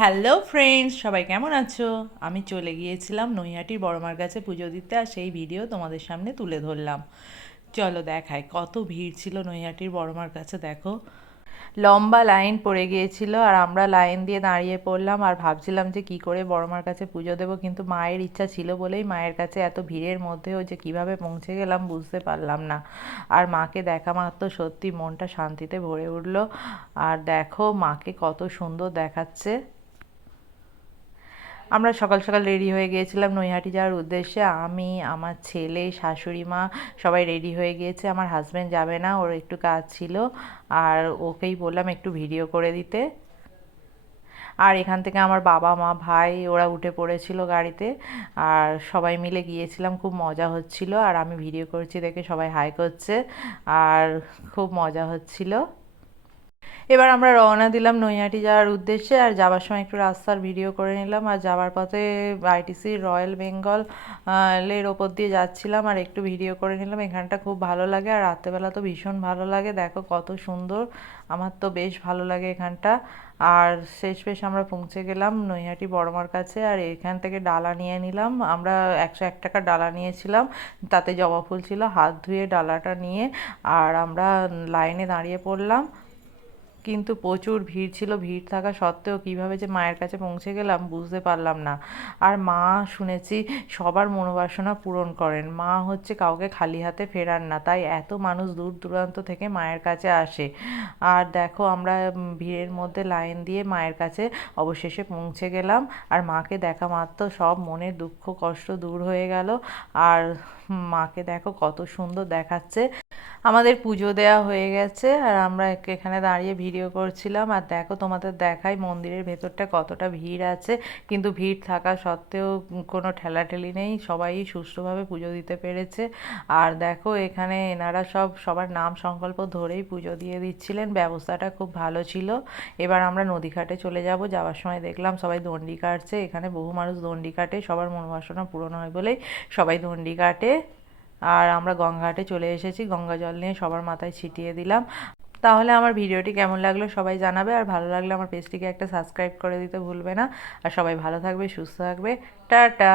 Hello friends, সবাই কেমন আছো? আমি চলে গিয়েছিলাম নৈহাটির বড়মার কাছে পুজো দিতে, আর সেই ভিডিও তোমাদের সামনে তুলে ধরলাম। চলো দেখাই কত ভিড় ছিল নৈহাটির বড়মার কাছে। দেখো, লম্বা লাইন পড়ে গিয়েছিল আর আমরা লাইন দিয়ে দাঁড়িয়ে পড়লাম আর ভাবছিলাম যে কি করে বড়মার কাছে পুজো দেবো, কিন্তু মায়ের ইচ্ছা ছিল বলেই মায়ের কাছে এত ভিড়ের মধ্যেও যে কিভাবে পৌঁছে গেলাম বুঝতে পারলাম না। আর মাকে দেখা মাত্র সত্যি মনটা শান্তিতে ভরে উঠলো। আর দেখো মাকে কত সুন্দর দেখাচ্ছে। আমরা সকাল সকাল রেডি হয়ে গিয়েছিলাম নৈহাটি যাওয়ার উদ্দেশ্যে। আমি, আমার ছেলে, শাশুড়ি মা সবাই রেডি হয়ে গিয়েছে। আমার হাজব্যান্ড যাবে না, ওর একটু কাজ ছিল, আর ওকেই বললাম একটু ভিডিও করে দিতে। আর এখান থেকে আমার বাবা মা ভাই ওরা উঠে পড়েছিল গাড়িতে, আর সবাই মিলে গিয়েছিলাম। খুব মজা হচ্ছিল, আর আমি ভিডিও করছি দেখে সবাই হাই করছে, আর খুব মজা হচ্ছিল। এবার আমরা রওনা দিলাম নৈহাটি যাওয়ার উদ্দেশ্যে, আর যাওয়ার সময় একটু রাস্তার ভিডিও করে নিলাম। আর যাওয়ার পথে আইটিসি রয়্যাল বেঙ্গল এর ওপর দিয়ে যাচ্ছিলাম, আর একটু ভিডিও করে নিলাম। এখানটা খুব ভালো লাগে, আর রাত্রেবেলা তো ভীষণ ভালো লাগে। দেখো কত সুন্দর, আমার তো বেশ ভালো লাগে এখানটা। আর শেষমেশ আমরা পৌঁছে গেলাম নৈহাটি বড়মার কাছে, আর এখান থেকে ডালা নিয়ে নিলাম। আমরা 101 টাকা ডালা নিয়েছিলাম, তাতে জবা ফুল ছিল। হাত ধুয়ে ডালাটা নিয়ে আর আমরা লাইনে দাঁড়িয়ে পড়লাম, কিন্তু প্রচুর ভিড় ছিল। ভিড় থাকা সত্ত্বেও কিভাবে যে মায়ের কাছে পৌঁছে গেলাম বুঝতে পারলাম না। আর মা শুনেছি সবার মনোবাসনা পূরণ করেন। মা হচ্ছে কাউকে খালি হাতে ফেরান না, তাই এত মানুষ দূর দূরান্ত থেকে মায়ের কাছে আসে। আর দেখো আমরা ভিড়ের মধ্যে লাইন দিয়ে মায়ের কাছে অবশেষে পৌঁছে গেলাম। আর মাকে দেখা মাত্র সব মনের দুঃখ কষ্ট দূর হয়ে গেল। আর মাকে দেখো কত সুন্দর দেখাচ্ছে। আমাদের পুজো দেওয়া হয়ে গেছে, আর আমরা এখানে দাঁড়িয়ে ভিডিও করছিলাম। আর দেখো তোমাদের দেখাই মন্দিরের ভেতরটা কতটা ভিড় আছে, কিন্তু ভিড় থাকা সত্ত্বেও কোনো ঠেলাঠেলি নেই, সবাই সুষ্ঠুভাবে পুজো দিতে পেরেছে। আর দেখো এখানে এনারা সবার নাম সংকল্প ধরেই পুজো দিয়ে দিচ্ছিলেন, ব্যবস্থাটা খুব ভালো ছিল। এবার আমরা নদীঘাটে চলে যাব। যাওয়ার সময় দেখলাম সবাই দণ্ডি কাটছে, এখানে বহু মানুষ দণ্ডি কাটে, সবার মনোবাসনা পূরণ হয় বলেই সবাই দণ্ডি কাটে। আর আমরা গঙ্গাঘাটে চলে এসেছি, গঙ্গা জল নিয়ে সবার মাথায় ছিটিয়ে দিলাম। তাহলে আমার ভিডিওটি কেমন লাগলো সবাই জানাবে, আর ভালো লাগলে আমার পেজটিকে একটা সাবস্ক্রাইব করে দিতে ভুলবে না। আর সবাই ভালো থাকবে, সুস্থ থাকবে। টাটা।